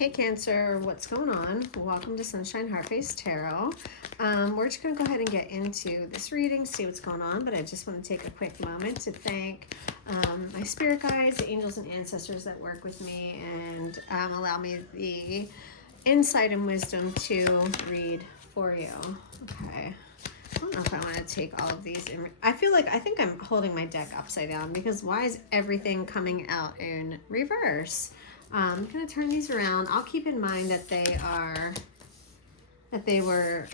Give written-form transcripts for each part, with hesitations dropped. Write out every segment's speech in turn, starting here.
Hey Cancer, what's going on? Welcome to Sunshine Heartface Tarot. We're just going to go ahead and get into this reading, see what's going on, but I just want to take a quick moment to thank my spirit guides, the angels and ancestors that work with me and allow me the insight and wisdom to read for you. Okay. I don't know if I want to take all of these in. I think I'm holding my deck upside down because why is everything coming out in reverse? I'm going to turn these around. I'll keep in mind that they were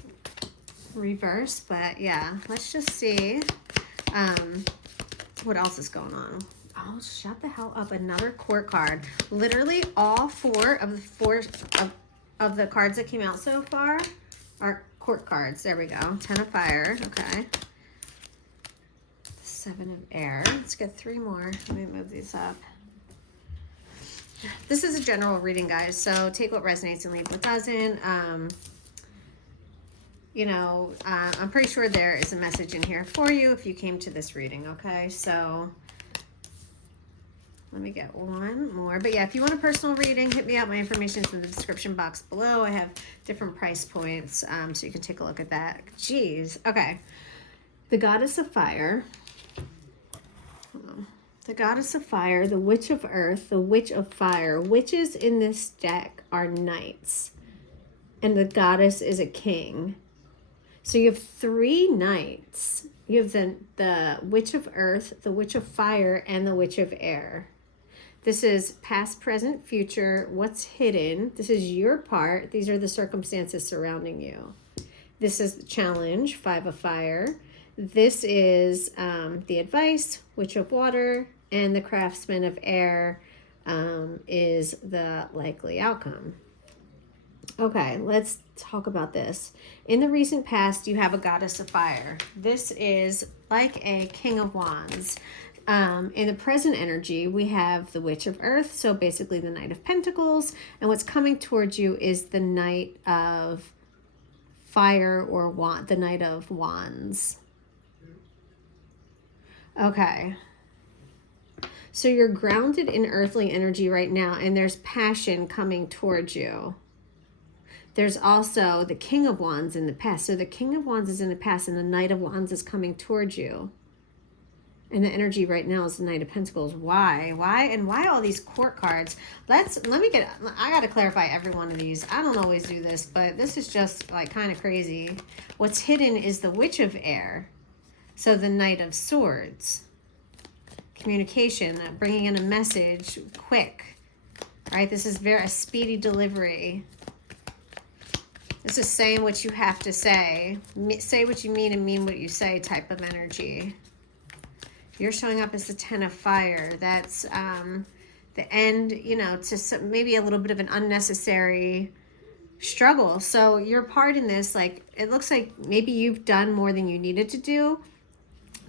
reversed, but yeah, let's just see what else is going on. Oh, shut the hell up. Another court card. Literally all four of the cards that came out so far are court cards. There we go. 10 of fire. Okay. 7 of air. Let's get 3 more. Let me move these up. This is a general reading, guys, so take what resonates and leave what doesn't. I'm pretty sure there is a message in here for you if you came to this reading, okay? So let me get one more. But yeah, if you want a personal reading, hit me up. My information is in the description box below. I have different price points, so you can take a look at that. Jeez. Okay. The Goddess of Fire. Hold on. The Goddess of Fire, the Witch of Earth, the Witch of Fire. Witches in this deck are knights, and the goddess is a king. So you have 3 knights. You have the Witch of Earth, the Witch of Fire, and the Witch of Air. This is past, present, future, what's hidden. This is your part. These are the circumstances surrounding you. This is the challenge, 5 of Fire. This is the advice, Witch of Water, and the Craftsman of Air is the likely outcome. Okay, let's talk about this. In the recent past, you have a Goddess of Fire. This is like a King of Wands. In the present energy, we have the Witch of Earth, so basically the Knight of Pentacles, and what's coming towards you is the Knight of Fire or the Knight of Wands. Okay. So you're grounded in earthly energy right now, and there's passion coming towards you. There's also the King of Wands in the past. So the King of Wands is in the past, and the Knight of Wands is coming towards you. And the energy right now is the Knight of Pentacles. Why? And why all these court cards? I got to clarify every one of these. I don't always do this, but this is just like kind of crazy. What's hidden is the Witch of Air. So the Knight of Swords. Communication, bringing in a message quick, right? This is a speedy delivery. This is saying what you have to say. Say what you mean and mean what you say type of energy. You're showing up as the 10 of Fire. That's the end, to maybe a little bit of an unnecessary struggle. So your part in this, like, it looks like maybe you've done more than you needed to do.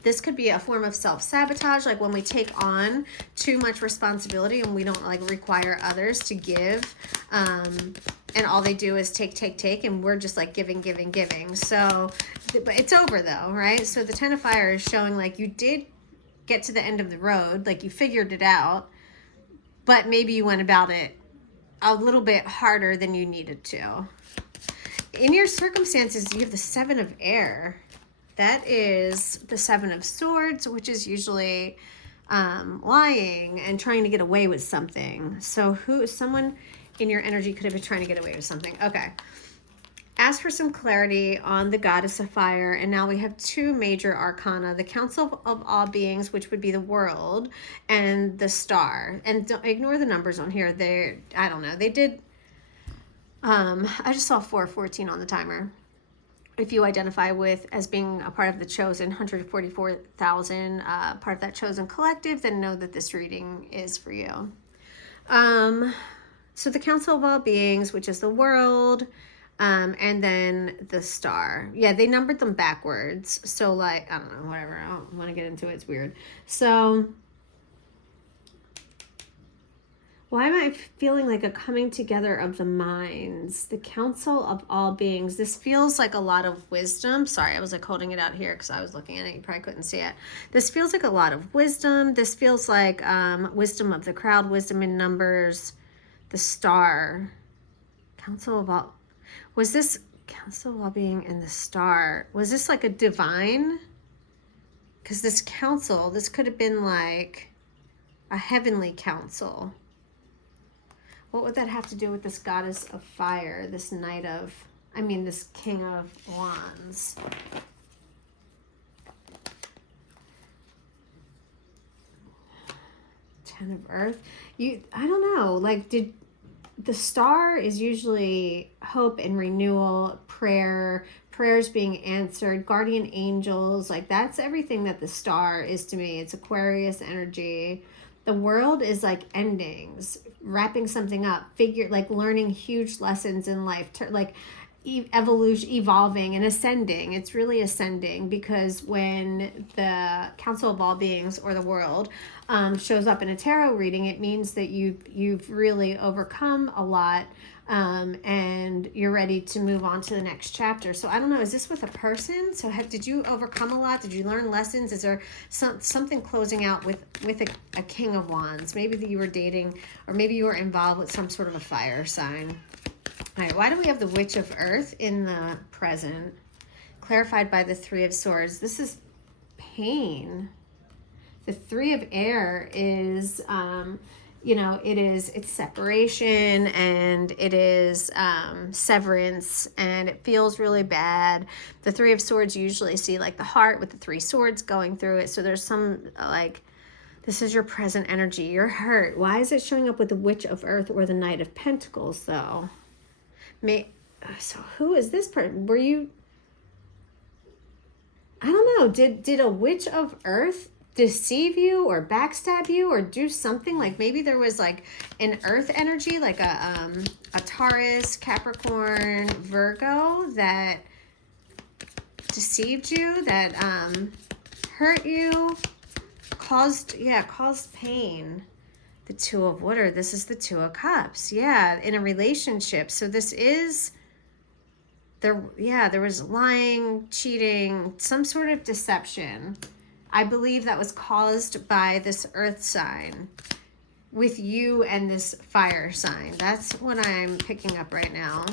This could be a form of self-sabotage, like when we take on too much responsibility and we don't require others to give, and all they do is take, and we're just like giving. So, but it's over though, right? So the 10 of Fire is showing like you did get to the end of the road, like you figured it out, but maybe you went about it a little bit harder than you needed to. In your circumstances, you have the 7 of Air. That is the 7 of Swords, which is usually lying and trying to get away with something. So someone in your energy could have been trying to get away with something. Okay. Ask for some clarity on the Goddess of Fire. And now we have 2 major arcana, the Council of All Beings, which would be the World, and the Star. And don't ignore the numbers on here. I don't know. They did, I just saw 414 on the timer. If you identify as being a part of the chosen 144,000, part of that chosen collective, then know that this reading is for you. So the Council of All Beings, which is the World, and then the Star. Yeah, they numbered them backwards. So like, I don't know, whatever. I don't want to get into it. It's weird. So why am I feeling like a coming together of the minds? The Council of All Beings. This feels like a lot of wisdom. Sorry, I was like holding it out here because I was looking at it. You probably couldn't see it. This feels like a lot of wisdom. This feels like wisdom of the crowd, wisdom in numbers, the Star. Council of all, was this Council of Well-Being and the Star? Was this like a divine? Because this council, this could have been like a heavenly council. What would that have to do with this goddess of fire, this this king of wands? Ten of earth. I don't know, like the star is usually hope and renewal, prayers being answered, guardian angels, like that's everything that the star is to me. It's Aquarius energy. The world is like endings, wrapping something up, like learning huge lessons in life, like evolution, evolving and ascending. It's really ascending, because when the Council of All Beings, or the world, shows up in a tarot reading, it means that you've really overcome a lot, and you're ready to move on to the next chapter. So I don't know, is this with a person? So did you overcome a lot? Did you learn lessons? Is there something closing out with a king of wands? Maybe that you were dating, or maybe you were involved with some sort of a fire sign. All right, why do we have the Witch of Earth in the present? Clarified by the Three of Swords. This is pain. The Three of Air is, it's separation, and it is severance, and it feels really bad. The Three of Swords, you usually see like the heart with the three swords going through it. So there's some like, this is your present energy. You're hurt. Why is it showing up with the Witch of Earth or the Knight of Pentacles though? So who is this person? Were you, I don't know, did a Witch of Earth deceive you or backstab you or do something? Like maybe there was like an earth energy, like a Taurus, Capricorn, Virgo that deceived you, that hurt you, caused pain. The Two of Water. This is the Two of Cups. Yeah, in a relationship. So this is there was lying, cheating, some sort of deception. I believe that was caused by this earth sign with you and this fire sign. That's what I'm picking up right now.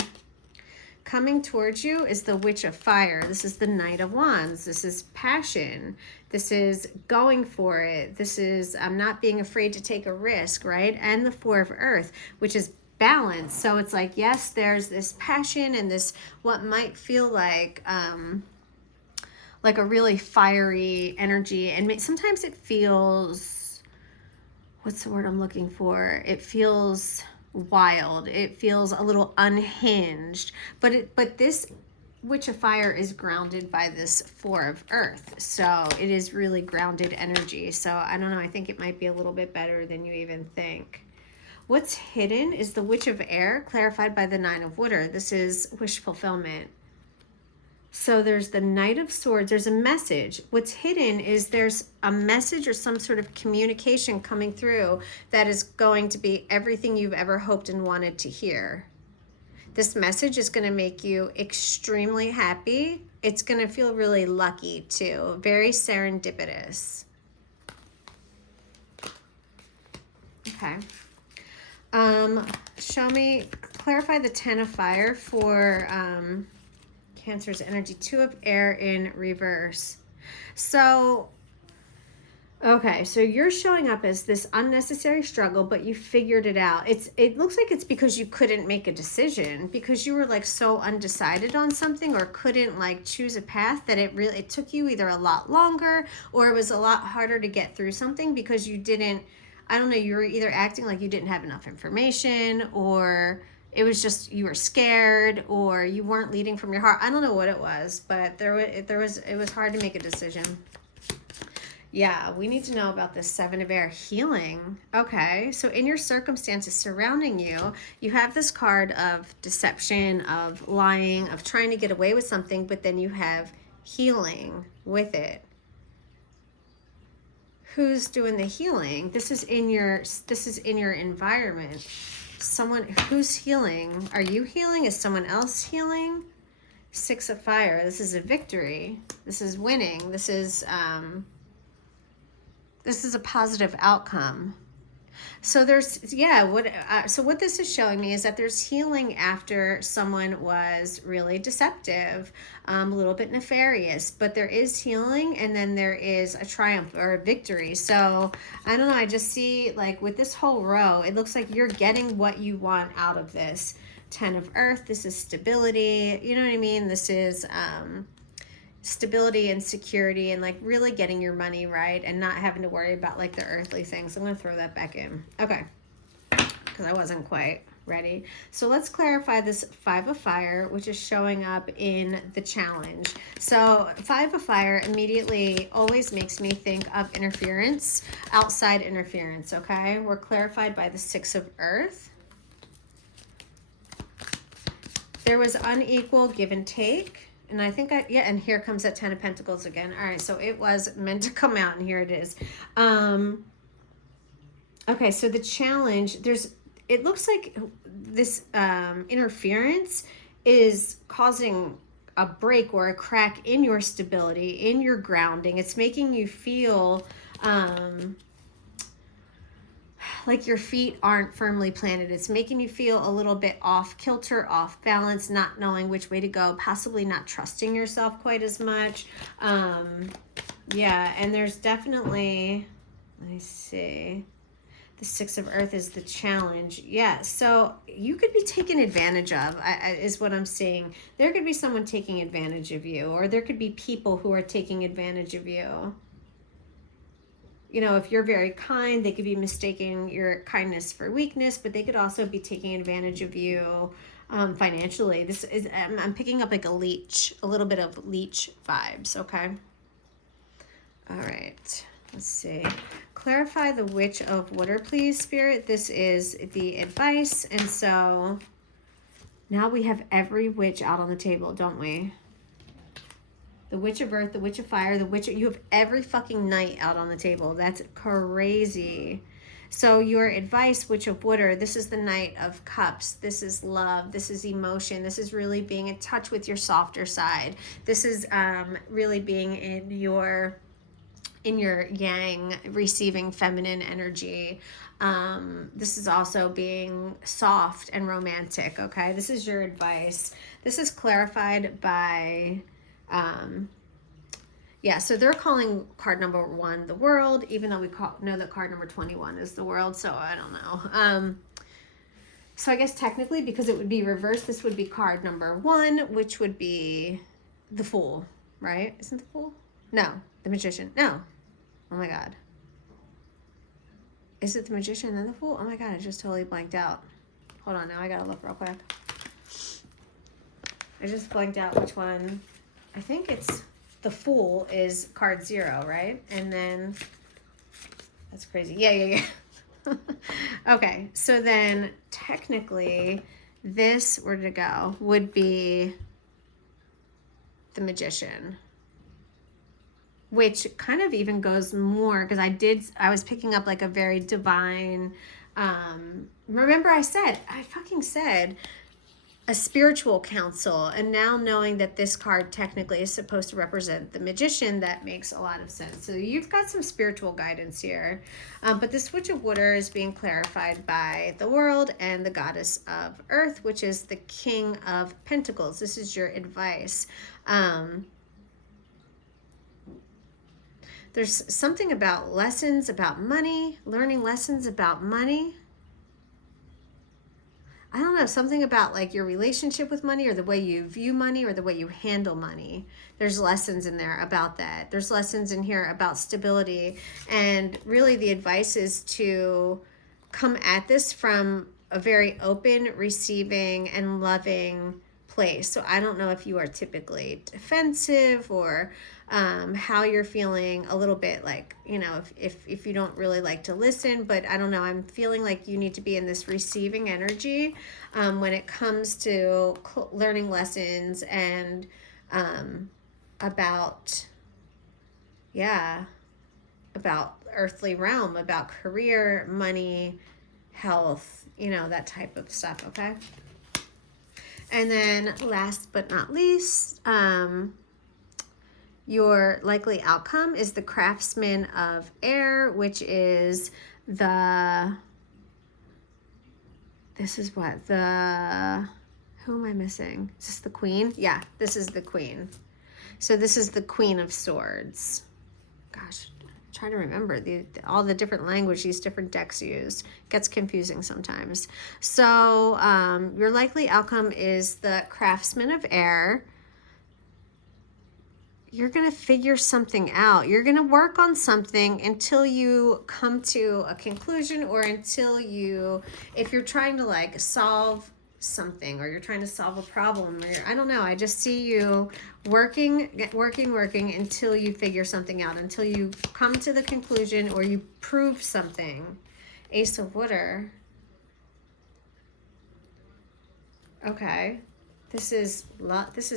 Coming towards you is the Witch of Fire. This is the Knight of Wands. This is passion. This is going for it. This is not being afraid to take a risk, right? And the Four of Earth, which is balance. So it's like, yes, there's this passion and this what might feel like a really fiery energy. And sometimes it feels, what's the word I'm looking for? It feels wild. It feels a little unhinged, but this Witch of Fire is grounded by this Four of Earth, so it is really grounded energy. So I don't know, I think it might be a little bit better than you even think. What's hidden is the Witch of Air, clarified by the Nine of Water. This is wish fulfillment. So there's the Knight of Swords. There's a message. What's hidden is there's a message or some sort of communication coming through that is going to be everything you've ever hoped and wanted to hear. This message is going to make you extremely happy. It's going to feel really lucky too. Very serendipitous. Okay. Show me, clarify the Ten of Fire for Cancer's energy. Two of Air in reverse. So, okay, so you're showing up as this unnecessary struggle, but you figured it out. It looks like it's because you couldn't make a decision, because you were like so undecided on something or couldn't like choose a path that it took you either a lot longer or it was a lot harder to get through something because you didn't, I don't know, you were either acting like you didn't have enough information, or it was just you were scared, or you weren't leading from your heart. I don't know what it was, but it was hard to make a decision. Yeah, we need to know about this Seven of Air, healing. Okay, so in your circumstances surrounding you, you have this card of deception, of lying, of trying to get away with something, but then you have healing with it. Who's doing the healing? This is in your environment. Someone who's healing. Are you healing? Is someone else healing? Six of Fire. This is a victory. This is winning. This is a positive outcome. So there's, yeah, so what this is showing me is that there's healing after someone was really deceptive, a little bit nefarious, but there is healing, and then there is a triumph or a victory. So I don't know, I just see like with this whole row, it looks like you're getting what you want out of this. 10 of Earth, this is stability, you know what I mean? This is stability and security, and like really getting your money right and not having to worry about like the earthly things. I'm going to throw that back in. Okay. Because I wasn't quite ready. So let's clarify this 5 of Fire, which is showing up in the challenge. So 5 of Fire immediately always makes me think of interference, outside interference, okay? We're clarified by the 6 of Earth. There was unequal give and take. And I think yeah, and here comes that 10 of Pentacles again. All right, so it was meant to come out, and here it is. Okay, so the challenge, it looks like this interference is causing a break or a crack in your stability, in your grounding. It's making you feel like your feet aren't firmly planted. It's making you feel a little bit off kilter, off balance, not knowing which way to go, possibly not trusting yourself quite as much. Yeah, and there's definitely, let me see, the 6 of Earth is the challenge. Yeah, so you could be taken advantage of, is what I'm seeing. There could be someone taking advantage of you, or there could be people who are taking advantage of you. You know, if you're very kind, they could be mistaking your kindness for weakness, but they could also be taking advantage of you financially. This is, I'm picking up like a little bit of leech vibes, okay? All right, let's see. Clarify the Witch of Water, please, Spirit. This is the advice, and so now we have every witch out on the table, don't we? The Witch of Earth, the Witch of Fire, you have every fucking knight out on the table. That's crazy. So your advice, Witch of Water, this is the Knight of Cups. This is love. This is emotion. This is really being in touch with your softer side. This is really being in your yang, receiving feminine energy. This is also being soft and romantic, okay? This is your advice. This is clarified by... yeah, so they're calling card number 1 the World, even though we know that card number 21 is the World, so I don't know. So I guess technically, because it would be reversed, this would be card number 1, which would be the Fool, right? Isn't the Fool? No, the Magician. No. Oh my God. Is it the Magician and the Fool? Oh my God, I just totally blanked out. Hold on, now I gotta look real quick. I just blanked out which one. I think it's the Fool is card 0, right? And then, that's crazy. Yeah. Okay, so then technically this, where did it go, would be the Magician, which kind of even goes more, because I was picking up like a very divine, remember I fucking said a spiritual counsel, and now knowing that this card technically is supposed to represent the Magician, that makes a lot of sense. So you've got some spiritual guidance here, but this Witch of Water is being clarified by the World and the Goddess of Earth, which is the King of Pentacles. This is your advice. There's something about lessons about money, learning lessons about money. I don't know, something about like your relationship with money, or the way you view money, or the way you handle money. There's lessons in there about that. There's lessons in here about stability. And really the advice is to come at this from a very open, receiving, and loving place. So I don't know if you are typically defensive, or how you're feeling a little bit like, you know, if you don't really like to listen, but I don't know, I'm feeling like you need to be in this receiving energy when it comes to learning lessons and about earthly realm, about career, money, health, you know, that type of stuff, okay? And then last but not least, your likely outcome is the Craftsman of Air, which is this is what, who am I missing? Is this the Queen? Yeah, this is the Queen. So this is the Queen of Swords. Gosh, try to remember all the different language these different decks use. Gets confusing sometimes. So your likely outcome is the Craftsman of Air. You're going to figure something out. You're going to work on something until you come to a conclusion, or until you, if you're trying to like solve something, or you're trying to solve a problem, or I don't know, I just see you working until you figure something out, until you come to the conclusion or you prove something. Ace of Water. Okay. This is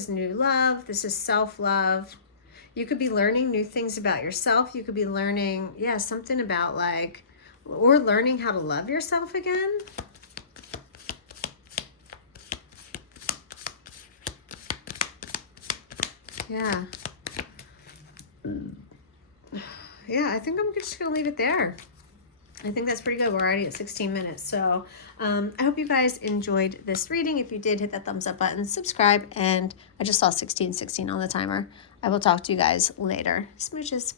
new love. This is self-love. You could be learning new things about yourself. You could be learning, yeah, something about like, or learning how to love yourself again. Yeah. Yeah, I think I'm just going to leave it there. I think that's pretty good. We're already at 16 minutes. So I hope you guys enjoyed this reading. If you did, hit that thumbs up button, subscribe, and I just saw 1616 on the timer. I will talk to you guys later. Smooches.